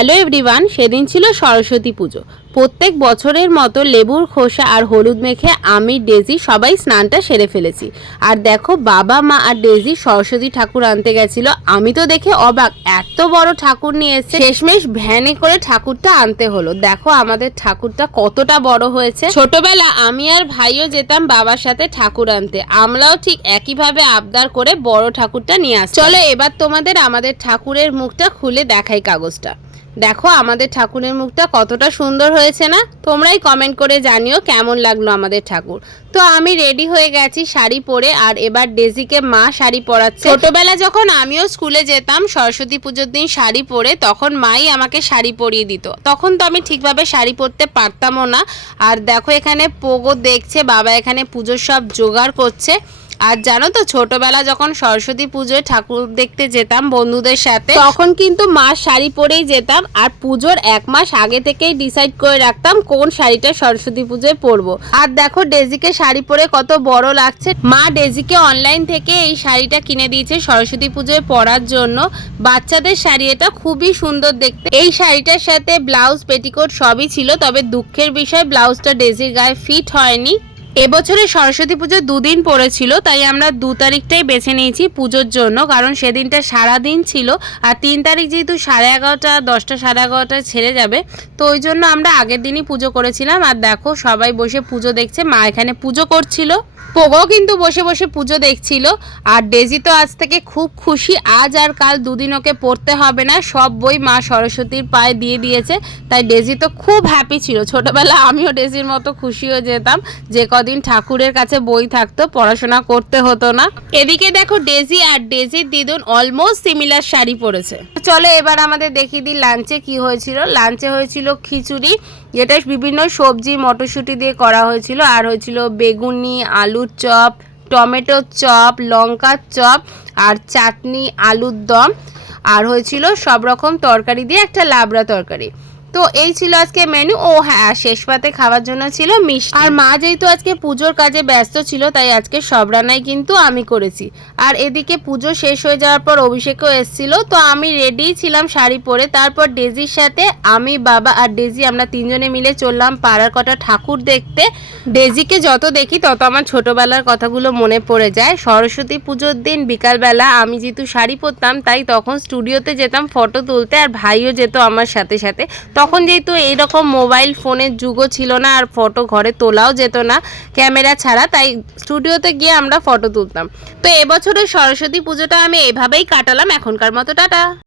Hello everyone, সেদিন ছিল সরস্বতী পুজো। প্রত্যেক বছরের মতো লেবুর খোসা আর হলুদ মেখে আমি ডেজি সবাই স্নানটা সেরে ফেলেছি। আর দেখো, বাবা মা আর ডেজি সরস্বতী ঠাকুর আনতে গেছিল। আমি তো দেখে অবাক, এত বড় ঠাকুর নিয়ে এসে শেষমেশ ভ্যানে করে ঠাকুরটা আনতে হলো। দেখো আমাদের ঠাকুরটা কতটা বড় হয়েছে। ছোটবেলা আমি আর ভাইও যেতাম বাবার সাথে ঠাকুর আনতে, আমরাও ঠিক একইভাবে আবদার করে বড় ঠাকুরটা নিয়ে আসি। চলো এবার তোমাদের আমাদের ঠাকুরের মুখটা খুলে দেখাই কাগজটা। দেখো আমাদের ঠাকুরের মুখটা কতটা সুন্দর হয়েছে না? তোমরাই কমেন্ট করে জানিও কেমন লাগলো আমাদের ঠাকুর। তো আমি রেডি হয়ে গেছি শাড়ি পরে, আর এবার ডেজিকে মা শাড়ি পরাচ্ছে। ছোটবেলা যখন আমিও স্কুলে যেতাম সরস্বতী পুজোর দিন শাড়ি পরে, তখন মাই আমাকে শাড়ি পরিয়ে দিত। তখন তো আমি ঠিকভাবে শাড়ি পরতে পারতামও না। আর দেখো এখানে পোগো দেখছে, বাবা এখানে পুজোর সব জোগাড় করছে। আর জানো তো, ছোটবেলা যখন সরস্বতী পুজোয় ঠাকুর দেখতে যেতাম বন্ধুদের সাথে, তখন কিন্তু মা শাড়ি পরেই যেতাম। আর পুজোর 1 মাস আগে থেকেই ডিসাইড করে রাখতাম কোন শাড়িটা সরস্বতী পুজোয় পরবো। আর দেখো ডেজিকে শাড়ি পরে কত বড় লাগছে। মা ডেজিকে অনলাইন থেকে এই শাড়িটা কিনে দিয়েছে সরস্বতী পুজোয় পরার জন্য। বাচ্চাদের শাড়ি, এটা খুবই সুন্দর দেখতে। এই শাড়িটার সাথে ব্লাউজ, পেটিকোট সবই ছিল, তবে দুঃখের বিষয় ব্লাউজটা ডেজির গায়ে ফিট হয়নি। এবছরে সরস্বতী পুজো 2 দিন পড়েছিল, তাই আমরা 2 তারিখটাই বেছে নিয়েছি পুজোর জন্য, কারণ সেদিনটা সারাদিন ছিল। আর 3 তারিখ যেহেতু 11:30, 10টা 11:30 ছেড়ে যাবে, তো ওই জন্য আমরা আগের দিনই পুজো করেছিলাম। আর দেখো সবাই বসে পুজো দেখছে, মা এখানে পুজো করছিল, পোগো কিন্তু বসে বসে পুজো দেখছিল। আর ডেজি তো আজ থেকে খুব খুশি, আজ আর কাল 2 দিন ওকে পড়তে হবে না, সব বই মা সরস্বতীর পায়ে দিয়ে দিয়েছে। তাই ডেজি তো খুব হ্যাপি ছিল। ছোটবেলা আমিও ডেজির মতো খুশি হয়ে যেতাম, যে কদিন ঠাকুরের কাছে বই থাকতো, পড়াশোনা করতে হতো না। এদিকে দেখো ডেজি আর ডেজির দিদুন অলমোস্ট সিমিলার শাড়ি পরেছে। চলো এবার আমাদের দেখিয়ে দিই লাঞ্চে কি হয়েছিল। লাঞ্চে হয়েছিল খিচুড়ি, যেটা বিভিন্ন সবজি মটরশুঁটি দিয়ে করা হয়েছিল। আর হয়েছিল বেগুনি, আলুর চপ, টমেটোর চপ, লঙ্কার চপ, আর চাটনি, আলুর দম। আর হয়েছিল সব রকম তরকারি দিয়ে একটা লাবড়া তরকারি। তো এই ছিল আজকে মেনু। ও হ্যাঁ, শেষ পাতে খাওয়ার জন্য ছিল মিষ্টি। আর মা যেহেতু আজকে পুজোর কাজে ব্যস্ত ছিল, তাই আজকে সব রান্নাই কিন্তু আমি করেছি। আর এদিকে পুজো শেষ হয়ে যাওয়ার পর অভিষেকও এসেছিল, তো আমি রেডি ছিলাম শাড়ি পরে। তারপর ডেজির সাথে আমি, বাবা আর ডেজি আমরা 3 জনে মিলে চললাম পাড়ার কটা ঠাকুর দেখতে। ডেজিকে যত দেখি তত আমার ছোটবেলার কথাগুলো মনে পড়ে যায়। সরস্বতী পুজোর দিন বিকালবেলা আমি যেহেতু শাড়ি পরতাম, তাই তখন স্টুডিওতে যেতাম ফটো তুলতে, আর ভাইও যেত আমার সাথে সাথে। তখন যেহেতু এইরকম মোবাইল ফোনের যুগও ছিল না, আর ফটো ঘরে তোলাও যেত না ক্যামেরা ছাড়া, তাই স্টুডিওতে গিয়ে আমরা ফটো তুলতাম। তো এবছরের সরস্বতী পুজোটা আমি এভাবেই কাটালাম। এখনকার মতো টাটা।